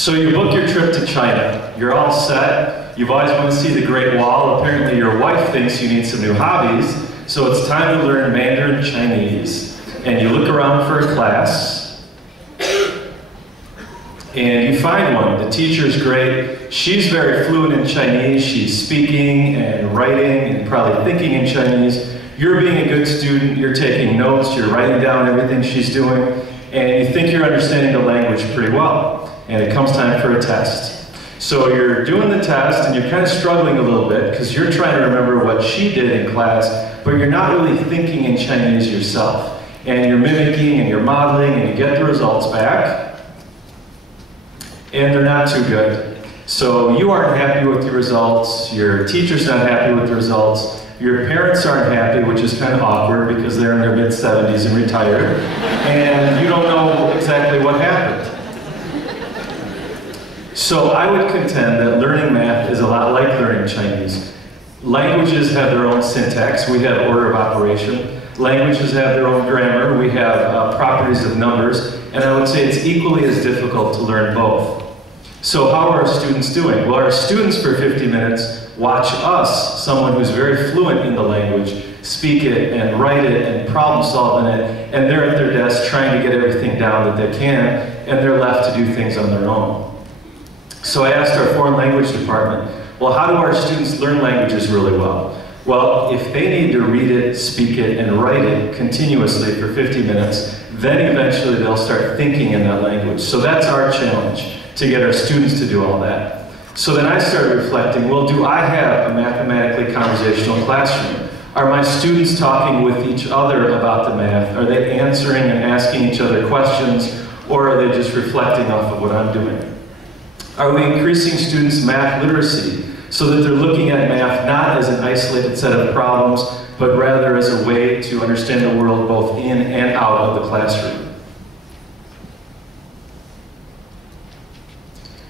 So you book your trip to China. You're all set. You've always wanted to see the Great Wall. Apparently your wife thinks you need some new hobbies. So it's time to learn Mandarin Chinese. And you look around for a class. And you find one. The teacher's great. She's very fluent in Chinese. She's speaking and writing and probably thinking in Chinese. You're being a good student. You're taking notes. You're writing down everything she's doing. And you think you're understanding the language pretty well. And it comes time for a test. So you're doing the test and you're kind of struggling a little bit because you're trying to remember what she did in class, but you're not really thinking in Chinese yourself. And you're mimicking and you're modeling and you get the results back. And they're not too good. So you aren't happy with the results, your teacher's not happy with the results, your parents aren't happy, which is kind of awkward because they're in their mid-70s and retired, and you don't know exactly what happened. So I would contend that learning math is a lot like learning Chinese. Languages have their own syntax, we have order of operation. Languages have their own grammar, we have properties of numbers, and I would say it's equally as difficult to learn both. So how are our students doing? Well, our students for 50 minutes watch us, someone who's very fluent in the language, speak it and write it and problem solve in it, and they're at their desk trying to get everything down that they can, and they're left to do things on their own. So I asked our foreign language department, well, how do our students learn languages really well? Well, if they need to read it, speak it, and write it continuously for 50 minutes, then eventually they'll start thinking in that language. So that's our challenge, to get our students to do all that. So then I started reflecting, well, do I have a mathematically conversational classroom? Are my students talking with each other about the math? Are they answering and asking each other questions, or are they just reflecting off of what I'm doing? Are we increasing students' math literacy so that they're looking at math not as an isolated set of problems, but rather as a way to understand the world both in and out of the classroom?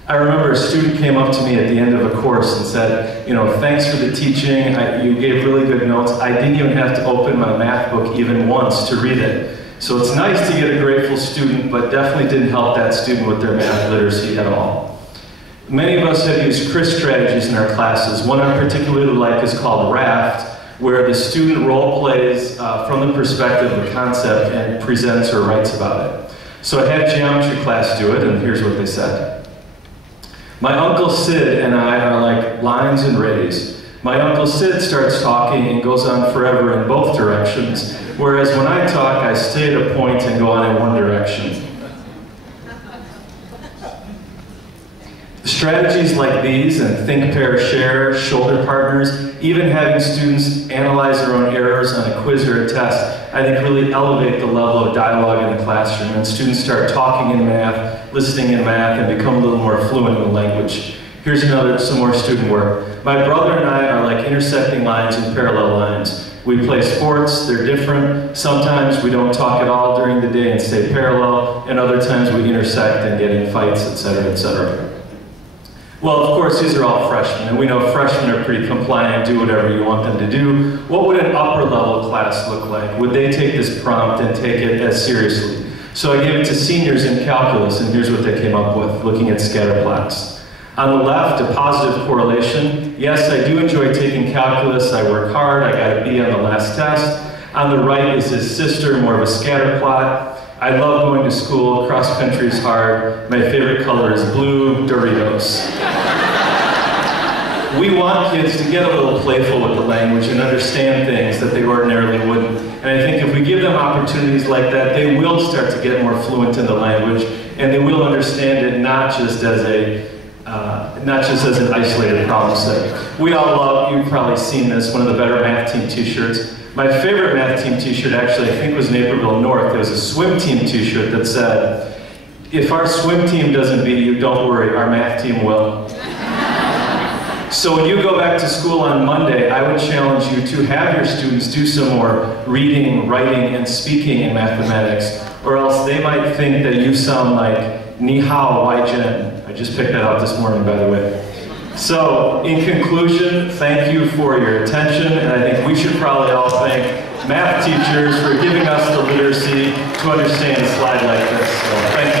I remember a student came up to me at the end of a course and said, you know, thanks for the teaching, you gave really good notes. I didn't even have to open my math book even once to read it. So it's nice to get a grateful student, but definitely didn't help that student with their math literacy at all. Many of us have used CRIS strategies in our classes. One I particularly like is called RAFT, where the student role plays from the perspective of a concept and presents or writes about it. So I had geometry class do it, and here's what they said. My Uncle Sid and I are like lines and rays. My Uncle Sid starts talking and goes on forever in both directions, whereas when I talk, I stay at a point and go on in one direction. Strategies like these, and think, pair, share, shoulder partners, even having students analyze their own errors on a quiz or a test, I think really elevate the level of dialogue in the classroom, and students start talking in math, listening in math, and become a little more fluent in the language. Here's some more student work. My brother and I are like intersecting lines and parallel lines. We play sports, they're different. Sometimes we don't talk at all during the day and stay parallel, and other times we intersect and get in fights, etc., etc. Well, of course, these are all freshmen, and we know freshmen are pretty compliant, do whatever you want them to do. What would an upper level class look like? Would they take this prompt and take it as seriously? So I gave it to seniors in calculus, and here's what they came up with, looking at scatter plots. On the left, a positive correlation. Yes, I do enjoy taking calculus, I work hard, I got a B on the last test. On the right is his sister, more of a scatter plot. I love going to school, cross country is hard, my favorite color is blue, Doritos. We want kids to get a little playful with the language and understand things that they ordinarily wouldn't. And I think if we give them opportunities like that, they will start to get more fluent in the language, and they will understand it not just as an isolated problem set. We all love, you've probably seen this, one of the Better Math Team t-shirts. My favorite math team t-shirt actually, I think, was Naperville North. There was a swim team t-shirt that said, if our swim team doesn't beat you, don't worry, our math team will. So when you go back to school on Monday, I would challenge you to have your students do some more reading, writing, and speaking in mathematics, or else they might think that you sound like Ni Hao Wai Jen. I just picked that up this morning, by the way. So, in conclusion, thank you for your attention, and I think we should probably all thank math teachers for giving us the literacy to understand a slide like this. So, thank you.